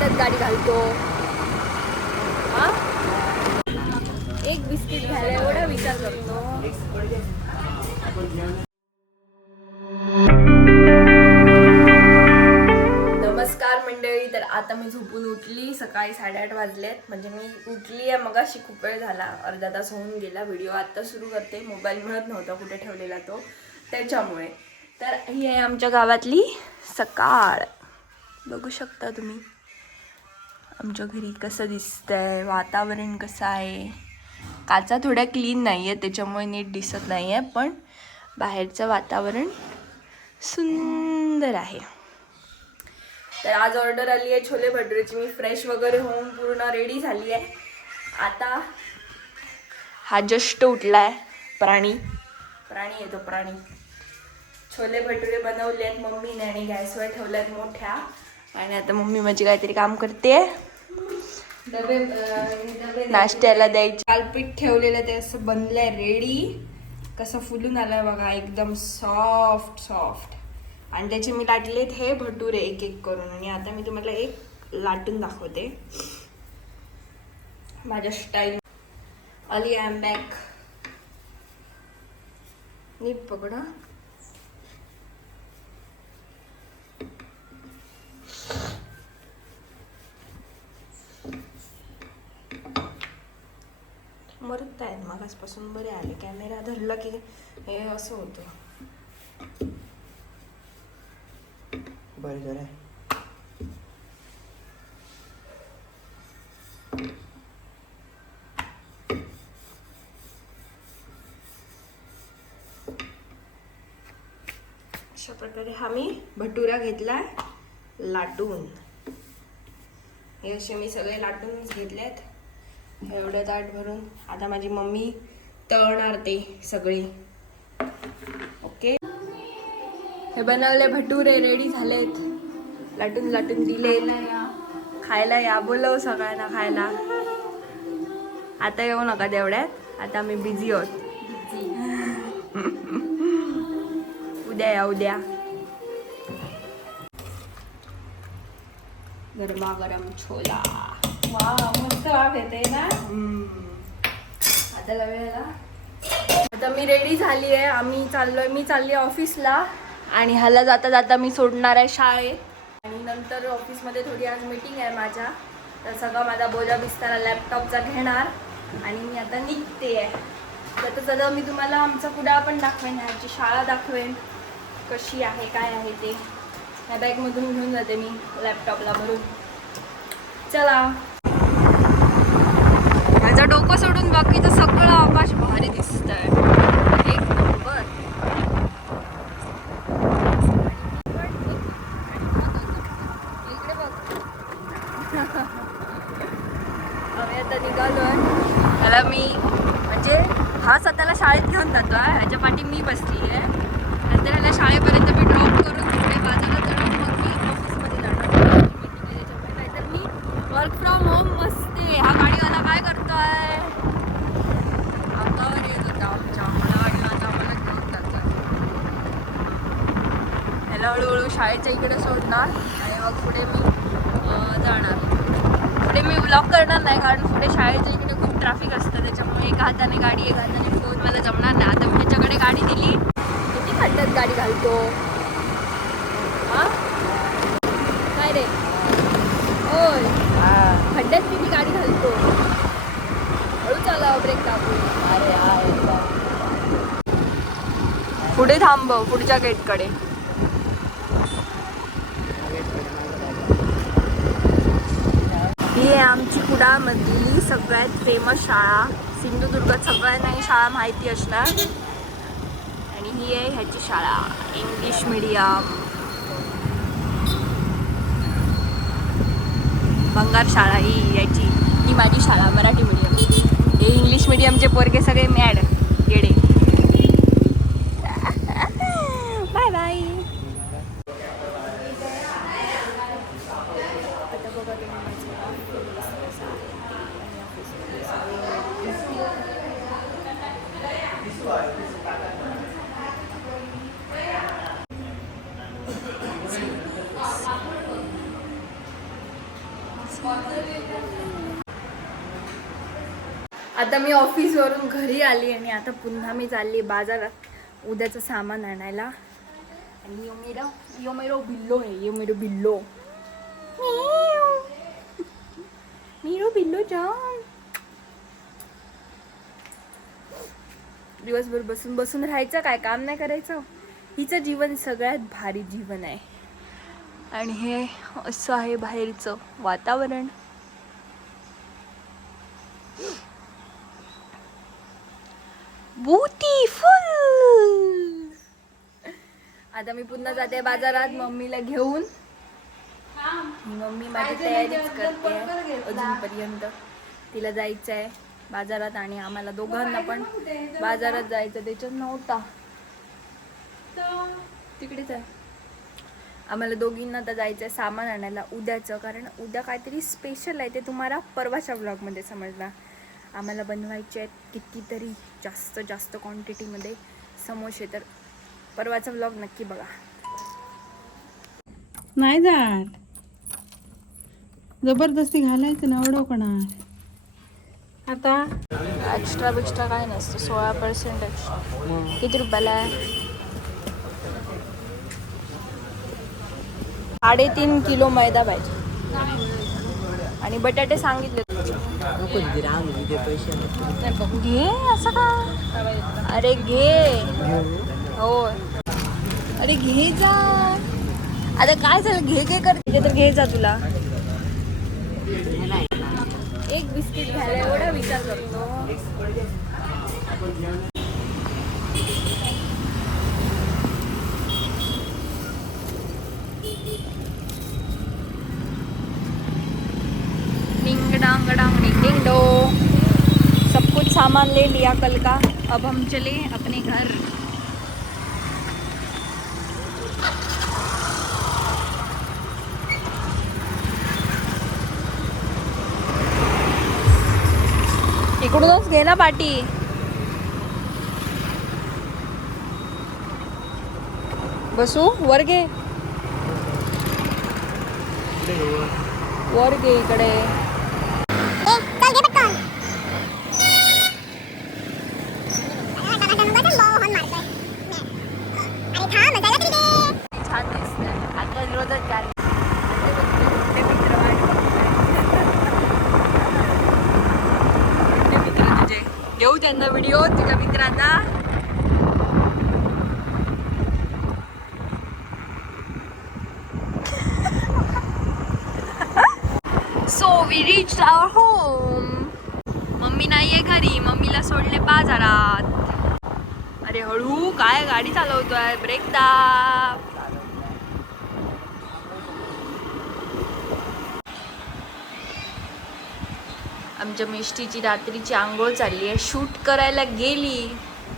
त्यात गाडी घालतो. हा? एक बिस्किट घ्यायला एवढा विचार करतो. नमस्कार मंडळी तर आता मी झोपून उठली सकाळी साडेआठ वाजलेत. म्हणजे मी उठली आहे मगाशी खूप वेळ झाला. अर्धा तास होऊन गेला व्हिडिओ आत्ता सुरू करते. मोबाईल मिळत नव्हता कुठे ठेवलेला तो. त्याच्यामुळे. तर ही आहे आमच्या गावातली सकाळ. बघू शकता तुम्ही. आमच्या घरी कसं दिसतं आहे वातावरण कसं आहे? काचा थोड्या क्लीन नाही आहे त्याच्यामुळे नीट दिसत नाही आहे पण बाहेरचं वातावरण सुंदर आहे. तर आज ऑर्डर आली आहे छोले भटुरेची. मी फ्रेश वगैरे होऊन पूर्ण रेडी झाली आहे आता हा जस्ट आहे प्राणी. प्राणी येतो प्राणी. छोले भटुरे बनवले आहेत मम्मीने आणि गॅसवर ठेवल्या आहेत मोठ्या. आणि आता मम्मी माझी काहीतरी काम करते डबे डबे नाश्त्याला द्यायचे. कालपीठ ठेवलेलं ते असं बनलंय रेडी कसं फुलून आलंय बघा एकदम सॉफ्ट सॉफ्ट आणि त्याचे मी लाटलेत हे भटुरे एक एक करून. आणि आता मी तुम्हाला एक लाटून दाखवते. माझ्या स्टाईल अली आय एम बॅक नीट पकड आहेत मागासपासून बरे आले. कॅमेरा धरला की हे असं होतं. बरं जरा. अशा प्रकारे हा मी भटुरा घेतलाय लाटून. हे असे मी सगळे लाटूनच घेतलेत. एवढं ताट भरून. आता माझी मम्मी तळणार ते सगळी. ओके हे बनवले भटुरे रेडी झालेत. लाटून लाटून दिले खायला या बोलव सगळ्यांना खायला. आता येऊ नका तेवढ्यात आता मी बिझी आहोत. उद्या या उद्या. गरमागरम छोला. वा मस्त वाफ येते ना? आता आता मी रेडी झाली आहे. आम्ही चाललोय मी चालली आहे ऑफिसला आणि ह्याला जाता जाता मी सोडणार आहे शाळेत. आणि नंतर ऑफिसमध्ये थोडी आज मीटिंग आहे माझ्या. तर सगळं माझा बोजा बिस्तारा लॅपटॉपचा घेणार. आणि मी आता निघते आहे. तर सगळं मी तुम्हाला आमचा पुढा पण दाखवेन ह्याची शाळा दाखवेन. कशी आहे काय आहे ते. ह्या बॅगमधून घेऊन जाते मी लॅपटॉपला भरून. चला माझं डोकं बाकीचं सगळं आकाश भारी दिसत आहे एक नंबर. इकडे बघ. आम्ही आता निघालोय. त्याला मी म्हणजे हा स्वतःला शाळेत घेऊन जातो आहे ह्याच्या पाठी मी बसली आहे नंतर ह्याला शाळेपर्यंत मी ड्रॉप करून पुढे बाजारात जाऊन मग मी ऑफिसमध्ये जाणार मीटिंग आहे म्हणजे नाहीतर मी वर्क फ्रॉम होम मस्ते हा गाडीवाला काय करतोय अंगावर येत होता आमच्या मला गाडीवाला आम्हाला घेऊन जातोय ह्याला हळूहळू शाळेच्या इकडे सोडणार आणि मग पुढे मी जाणार. पुढे मी ब्लॉक करणार नाही कारण पुढे शाळेच्या इकडे खूप ट्रॅफिक असतं त्याच्यामुळे एका हाताने गाडी एका हाताने फोन मला जमणार नाही. आता मी ह्याच्याकडे गाडी दिली. किती खड्ड्यात गाडी घालतो? हां? काय रे? होय खड्ड्यात किती गाडी घालतो? हळू चाला ब्रेक टाकू अरे पुढे थांबव पुढच्या गेटकडे ही आहे आमची कुडामधली सगळ्यात फेमस शाळा. सिंधुदुर्गात सगळ्यांना ही शाळा माहिती असणार. आणि ही आहे ह्याची शाळा इंग्लिश मीडियम बंगार शाळा ही याची ही माझी शाळा मराठी मीडियम हे इंग्लिश मीडियमचे पोरगे सगळे मॅड येडे बाय बाय आता बघा तुम्ही माझं office कसं आहे. आणि office मध्ये सगळे आता मी ऑफिसवरून घरी आली आणि आता पुन्हा मी चालली बाजारात उद्याचं सामान आणायला. आणि यो मेरा यो मेरो बिल्लो आहे यो मेरो बिल्लो. मेरो बिल्लो जाम दिवसभर बसून बसून राहायचं काय काम नाही करायचं? हिचं जीवन सगळ्यात भारी जीवन आहे. आणि हे असं आहे बाहेरचं वातावरण. ब्युटिफुल आता मी पुन्हा जाते बाजारात मम्मीला घेऊन. मम्मी माझी तयारीच करते. अजूनपर्यंत तिला जायचं आहे बाजारात आणि आम्हाला दोघांना पण बाजारात जायचं त्याच्यात नव्हता. तिकडेच आहे. आम्हाला दोघींना आता जायचं आहे सामान आणायला उद्याचं. कारण उद्या काहीतरी स्पेशल आहे ते तुम्हाला परवाच्या ब्लॉगमध्ये समजणार आम्हाला बनवायचे आहेत कितीतरी जास्त जास्त क्वांटिटीमध्ये समोसे. तर परवाचा ब्लॉग नक्की बघा. नाही जात. जबरदस्ती घालायचं ना अडवकणार आता? एक्स्ट्रा बिक्स्ट्रा काय नसतं सोळा पर्सेंट एक्स्ट्रा किती रुपयाला आहे? साडेतीन किलो मैदा पाहिजे. आणि बटाटे सांगितले. घे असं का? अरे घे. होय. अरे घे जा. आता काय झालं? घे घे कर. तर घे जा तुला. एक बिस्किट घ्यायला एवढा विचार करतो. डिंग डांग डांग डिंग डिंग डो सब कुछ सामान ले लिया कल का। अब हम चले अपने घर। इकडूनच घे ना पाटी. बसू वर घे. वर घे इकडे. व्हिडिओ तुझ्या मित्रांना so we reach our home mummy नाहीये घरी मम्मीला सोडले बाजारात अरे हळू काय गाडी चालवतोय ब्रेक दाब आमच्या मिष्टीची रात्रीची आंघोळ चालली आहे. शूट करायला गेली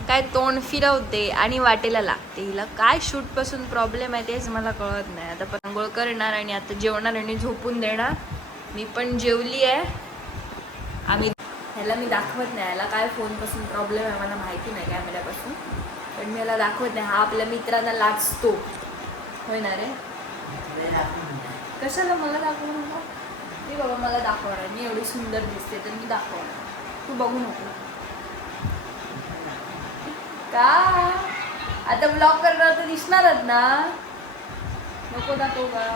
काय तोंड फिरवते आणि वाटेला लागते. हिला काय शूटपासून प्रॉब्लेम आहे तेच मला कळत नाही. आता पण आंघोळ करणार आणि आता जेवणार आणि झोपून देणार. मी पण जेवली आहे. आम्ही ह्याला मी दाखवत नाही. याला काय फोनपासून प्रॉब्लेम आहे मला माहिती नाही कॅमेऱ्यापासून पण मी ह्याला दाखवत नाही. हा आपल्या मित्रांना लाचतो होय ना रे? कशाला मला दाखवून मला दाखवणार. मी एवढी सुंदर दिसते तर मी दाखवणार. तू बघू नको. का? आता ब्लॉग करणार तर दिसणारच ना? नको दाखवू का?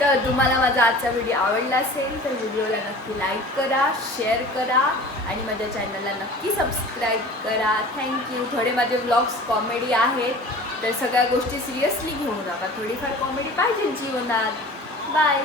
तर तुम्हाला माझा आजचा व्हिडिओ आवडला असेल तर व्हिडिओला नक्की लाईक करा शेअर करा आणि माझ्या चॅनलला नक्की सबस्क्राईब करा. थँक्यू थोडे माझे व्लॉग्स कॉमेडी आहेत. तर सगळ्या गोष्टी सिरियसली घेऊ नका थोडीफार कॉमेडी पाहिजे जीवनात. बाय